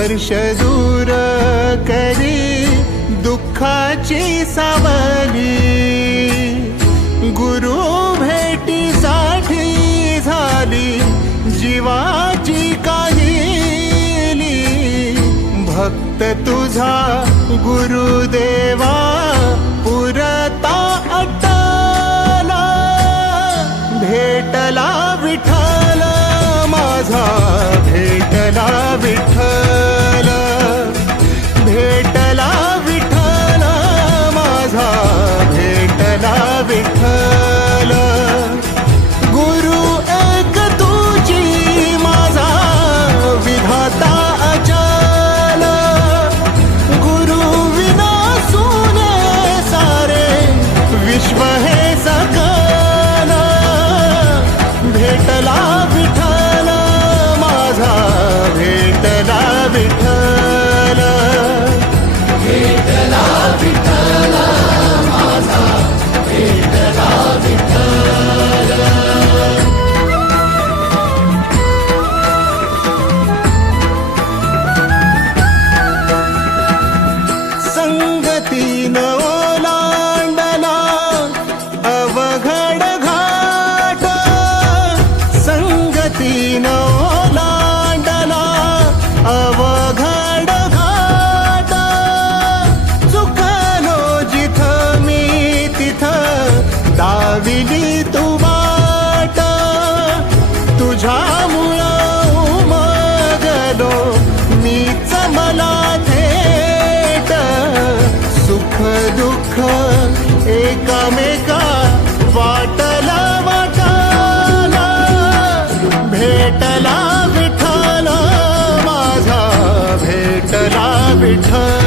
स्पर्श दूर करी दुःखाची सावली। गुरु भेटीसाठी झाली जीवाची काहिली। भक्त तुझा गुरुदेवा पुरता अटला। भेटला विठ्ठल माझा, भेटला विठ्ठल, भेटला विठ्ठल माझा, भेटला विठ्ठल। गुरु एक तुझी माझा विधाता अचल। गुरु विना सुने सारे विश्व हे सकल। भेटला विठ्ठल माझा, भेटला विठ्ठल, भेटला विठ्ठल माझा, भेटला विठ्ठल। संगतीन ओलांडला अवघड घाट। संगतीन ओलांडला अवघड घाट। चुकलो जिथं मी तिथं दाविली तू वाट। तुझ्यामुळं उमगलो मीच मला थेट। सुख दुःख एकामेका वाटला वाटाला। भेटला विठ्ठल माझा, भेटला विठ्ठल।